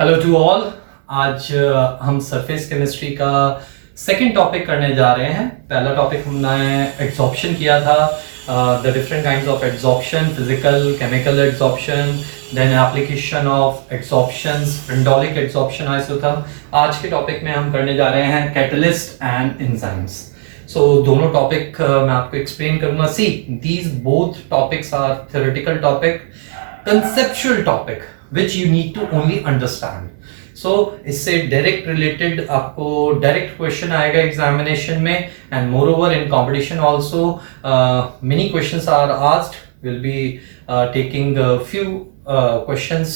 Hello to all. आज हम surface chemistry का सेकंड टॉपिक करने जा रहे हैं। पहला टॉपिक हमने एड्सॉर्प्शन किया था, the different kinds of adsorption, physical chemical adsorption, then application of adsorptions, Freundlich adsorption isotherm. आज के टॉपिक में हम करने जा रहे हैं कैटलिस्ट एंड एंजाइम्स। सो दोनों टॉपिक मैं आपको एक्सप्लेन करूंगा। See these both topics are theoretical topic, conceptual topic which you need to only understand. So इससे डायरेक्ट रिलेटेड आपको डायरेक्ट क्वेश्चन आएगा एग्जामिनेशन में, and moreover in competition also many questions are asked. Will be taking few questions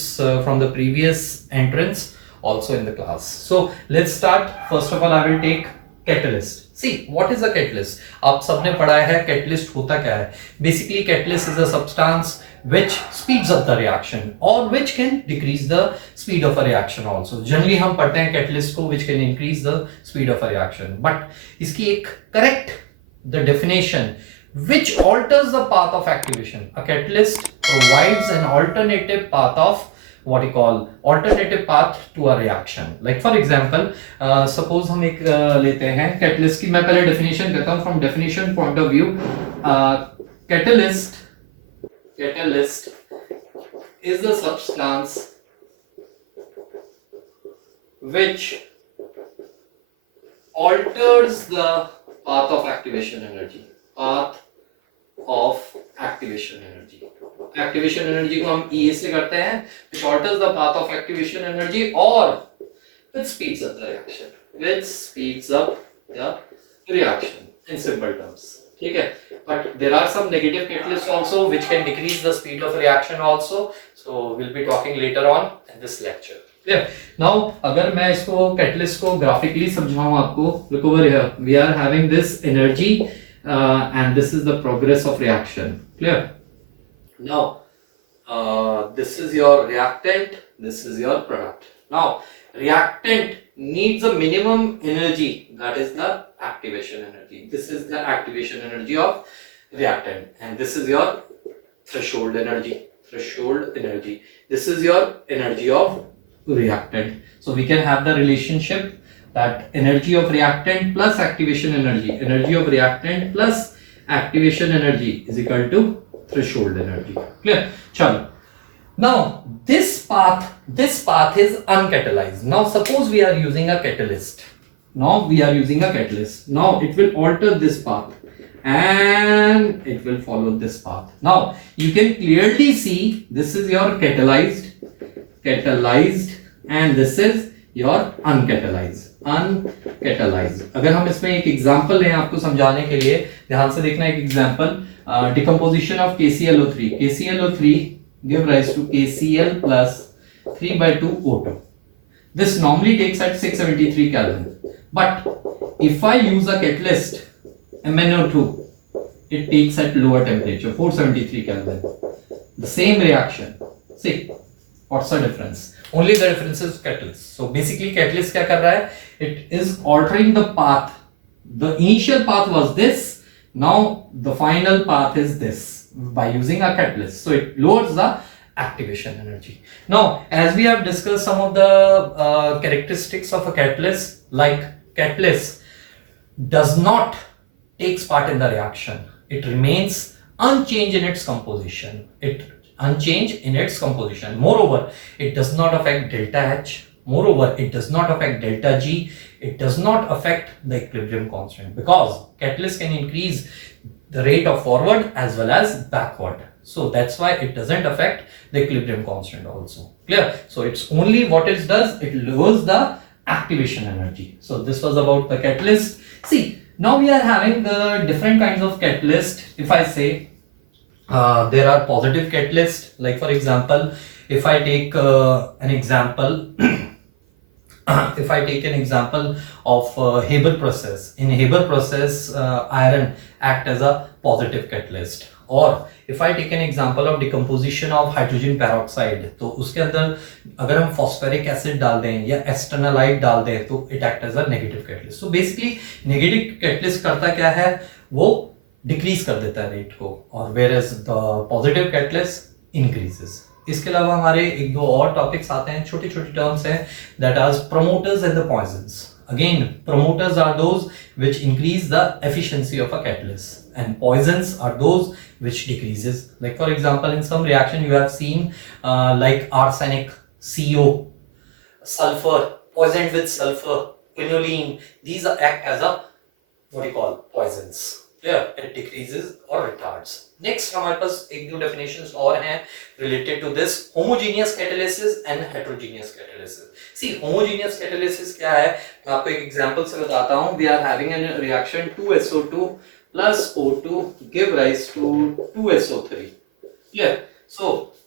from the previous entrance also in the class. So let's start. First of all, I will take catalyst. See, what is a catalyst? आप सबने पढ़ा है catalyst होता क्या है. Basically catalyst is a substance which speeds up the reaction or which can decrease the speed of a reaction also. Generally हम पढ़ते हैं catalyst को which can increase the speed of a reaction, but इसकी एक correct the definition which alters the path of activation. A catalyst provides an alternative path of what you call alternative path to a reaction. Like for example, suppose हम एक लेते हैं catalyst की. मैं पहले definition देता हूँ. From definition point of view, catalyst is the substance which alters the path of activation energy. Activation energy को हम E से करते हैं, which alters the path of activation energy or which speeds up the reaction in simple terms. ठीक है. But there are some negative catalysts also which can decrease the speed of reaction also. So we'll be talking later on in this lecture. Clear? Now अगर मैं इसको catalyst को graphically समझाऊं आपको, look over here. We are having this energy and this is the progress of reaction. Clear? Now this is your reactant, this is your product. Now reactant needs a minimum energy, that is the activation energy. This is the activation energy of reactant, and this is your threshold energy. This is your energy of reactant. So we can have the relationship that energy of reactant plus activation energy of reactant plus activation energy is equal to threshold energy. Clear? Chalo. Now this path is uncatalyzed. Now suppose we are using a catalyst. Now it will alter this path and it will follow this path. Now you can clearly see this is your catalyzed and this is your uncatalyzed. अगर हम इसमें एक example लें आपको समझाने के लिए, ध्यान से देखना. एक example, decomposition of KClO3 give rise to KCl plus 3/2 O2. This normally takes at 673 Kelvin. But if I use a catalyst MnO2, it takes at lower temperature 473 Kelvin. The same reaction. See, what's the difference? Only the difference is catalyst. So basically catalyst क्या कर रहा है? It is altering the path. The initial path was this. Now the final path is this by using a catalyst. So it lowers the activation energy. Now as we have discussed some of the characteristics of a catalyst, like catalyst does not takes part in the reaction. It remains unchanged in its composition. Moreover, it does not affect delta H. Moreover, it does not affect delta G. It does not affect the equilibrium constant, because catalyst can increase the rate of forward as well as backward. So that's why it doesn't affect the equilibrium constant also. Clear? So it's only what it does, it lowers the activation energy. So this was about the catalyst. See, now we are having the different kinds of catalyst. If I say there are positive catalysts, like for example, if I take an example of Haber process. In Haber process, iron act as a positive catalyst. Or if I take an example of decomposition of hydrogen peroxide, तो उसके अंदर अगर हम phosphoric acid डाल दें या estanolite डाल दें तो it act as a negative catalyst. So basically negative catalyst करता क्या है, वो decrease कर देता है rate को, और whereas the positive catalyst increases. इसके अलावा हमारे एक दो और टॉपिक्स आते हैं, छोटी छोटी टर्म्स हैं, that are promoters and the poisons. Again, promoters are those which increase the efficiency of a catalyst, and poisons are those which decreases. Like for example, in some reaction you have seen like arsenic, CO, sulfur, poisoned with sulfur, quinoline. These act as a what you call poisons. Yeah, it decreases or retards. Next हमारे पास एक दो definitions और हैं related to this homogeneous catalysis and heterogeneous catalysis. See, homogeneous catalysis क्या है? मैं आपको एक example से बताता हूँ. We are having a reaction 2SO2 plus O2 give rise to 2SO3. Yeah. So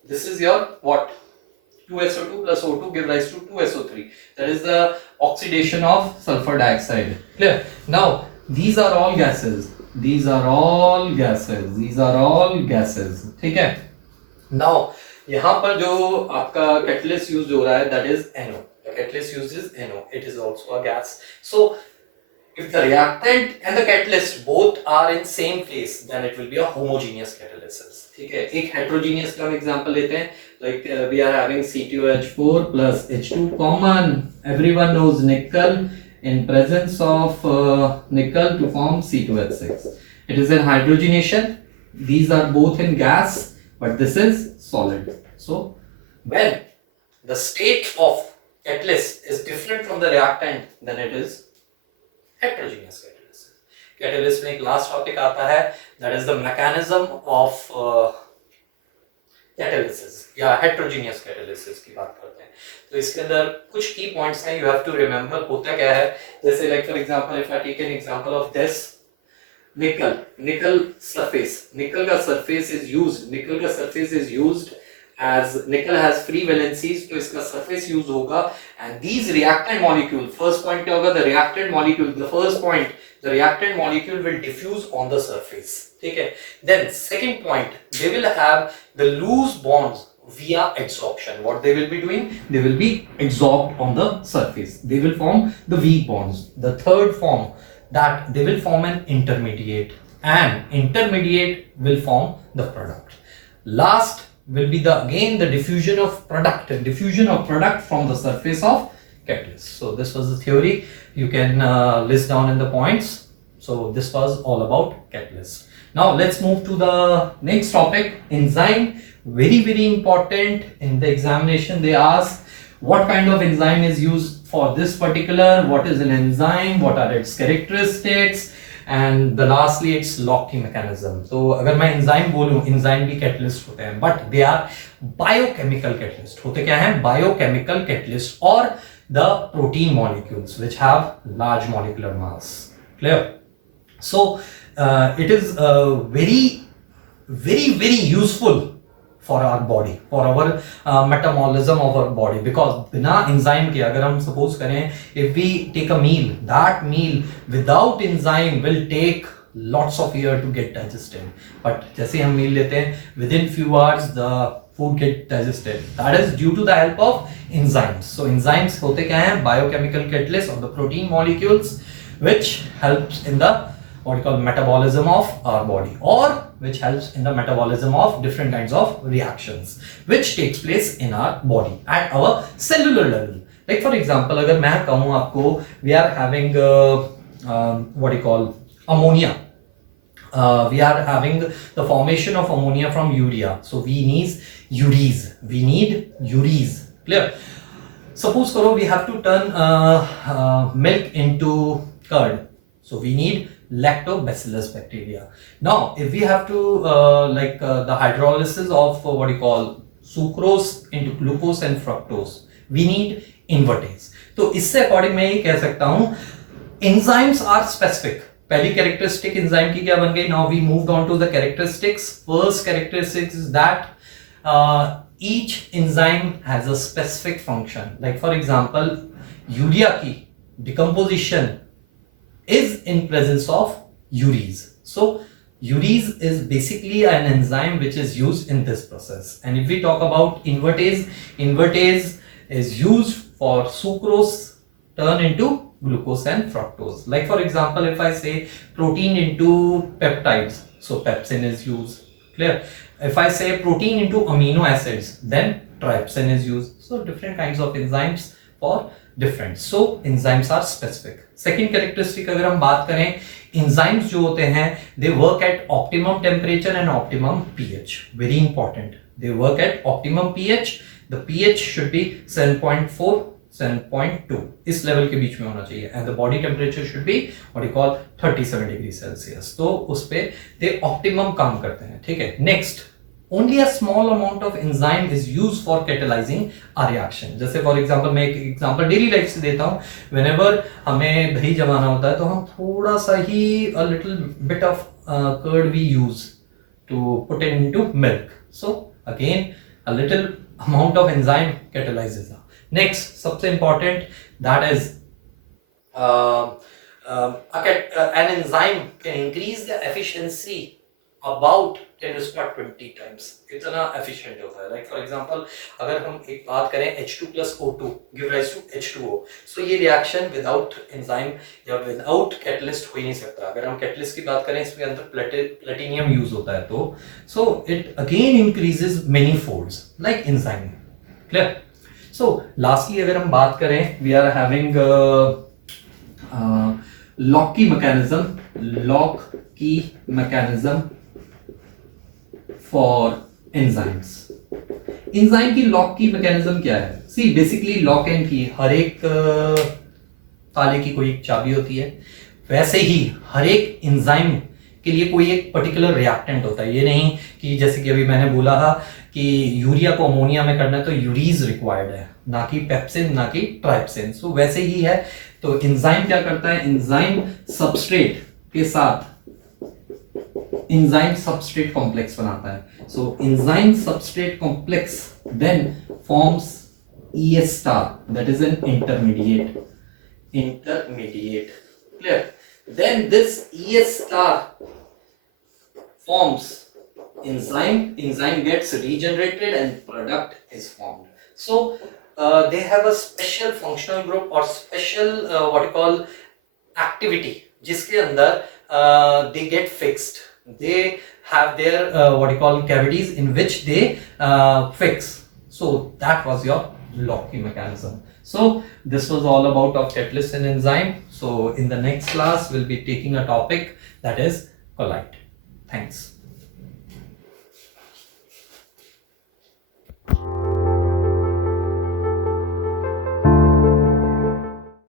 this is your what? 2SO2 plus O2 give rise to 2SO3. That is the oxidation of sulfur dioxide. Clear? Now these are all gases. These are all gases. These are all gases. ठीक है? Now यहाँ पर जो आपका catalyst use हो रहा है, that is NO. The catalyst uses NO. It is also a gas. So if the reactant and the catalyst both are in same place, then it will be a homogeneous catalysis. ठीक है? एक heterogeneous का हम example लेते हैं. Like we are having C2H4 plus H2 common. Everyone knows nickel in presence of nickel to form C2H6. It is in hydrogenation. These are both in gas, but this is solid. So when the state of catalyst is different from the reactant, then it is heterogeneous catalysis. Catalyst में एक last topic आता है, that is the mechanism of catalysis या heterogeneous catalysis की बात करते हैं. तो इसके अंदर कुछ key points हैं, you have to remember होता क्या है. जैसे like for example, if I take an example of this nickel surface, nickel का surface is used as nickel has free valencies, तो इसका surface use होगा, and these reactant molecule, first point क्या होगा, the reactant molecule, the first point, the reactant molecule will diffuse on the surface. ठीक है? Then second point, they will have the loose bonds via absorption. What they will be doing? They will be absorbed on the surface. They will form the weak bonds. The third form, that they will form an intermediate, and intermediate will form the product. Last will be again the diffusion of product from the surface of catalyst. So this was the theory. You can list down in the points. So this was all about catalyst. Now let's move to the next topic, enzyme. Very important. In the examination they ask what kind of enzyme is used for this particular, what is an enzyme, what are its characteristics, and the lastly its locking mechanism. तो अगर मैं enzyme बोलूँ, enzyme भी catalyst होते हैं, but they are biochemical catalyst. होते क्या हैं? Biochemical catalyst or the protein molecules which have large molecular mass. Clear? So it is very useful for our body, for our metabolism of our body, because बिना enzyme के अगर हम suppose करें, if we take a meal, that meal without enzyme will take lots of years to get digested. But जैसे हम meal लेते हैं, within few hours the food get digested. That is due to the help of enzymes. So enzymes होते क्या हैं? Biochemical catalyst of the protein molecules which helps in the what you call metabolism of our body, or which helps in the metabolism of different kinds of reactions which takes place in our body at our cellular level. Like for example, अगर मैं कहूँ आपको, we are having what you call ammonia. We are having the formation of ammonia from urea. So we need urease. Clear? Suppose करो we have to turn milk into curd. So we need lactobacillus bacteria. Now if we have to the hydrolysis of what you call sucrose into glucose and fructose, we need invertase. तो इससे according मैं ये कह सकता हूँ enzymes are specific. पहली characteristic enzyme की क्या बन गई? Now we moved on to the characteristics. First characteristic is that each enzyme has a specific function. Like for example, urea की decomposition is in presence of urease. So urease is basically an enzyme which is used in this process. And if we talk about invertase, invertase is used for sucrose turn into glucose and fructose. Like for example, if I say protein into peptides, so pepsin is used. Clear? If I say protein into amino acids, then trypsin is used. So different kinds of enzymes for different. So enzymes are specific. Second characteristic अगर हम बात करें, enzymes जो होते हैं, they work at optimum temperature and optimum pH. Very important. They work at optimum pH. The pH should be 7.4 7.2 इस level के बीच में होना चाहिए, and the body temperature should be what you call 37 degree Celsius. तो उस पे they optimum काम करते हैं. ठीक है. Next, only a small amount of enzyme is used for catalyzing a reaction. जैसे for example मैं एक example daily life से देता हूँ. Whenever हमें दही जमाना होता है तो हम थोड़ा सा ही a little bit of curd we use to put it into milk. So again a little amount of enzyme catalyzes. Next, सबसे important, that is an enzyme can increase the efficiency about 10⁻20 times. इतना efficient होता है. Like for example, अगर हम एक बात करें H2 plus O2 give rise to H2O. So ये reaction without enzyme या without catalyst हो ही नहीं सकता. अगर हम catalyst की बात करें, इसमें अंदर platinum use होता है तो so it again increases many folds like enzyme. Clear? So lastly अगर हम बात करें, we are having Locke mechanism for enzymes. Enzyme की Locke mechanism क्या है? See basically lock and key, हर एक ताले की कोई एक चाबी होती है, वैसे ही हर एक enzyme के लिए कोई एक पर्टिकुलर रिएक्टेंट होता है. ये नहीं कि जैसे कि अभी मैंने बोला था कि यूरिया को अमोनिया में करना है तो यूरीज रिक्वायर्ड है, ना कि पेप्सिन ना कि ट्राइप्सिन. सो वैसे ही है. तो एंजाइम क्या करता है, एंजाइम सबस्ट्रेट के साथ एंजाइम सबस्ट्रेट कॉम्प्लेक्स बनाता है. So enzyme substrate complex then forms ES star, that is an intermediate. Clear? Then this ES star forms enzyme gets regenerated and product is formed. So they have a special functional group or special what you call activity जिसके अंदर they get fixed. They have their what you call cavities in which they fix. So that was your Locke mechanism. So this was all about of catalyst and enzyme. So in the next class we'll be taking a topic that is colloid. Thanks.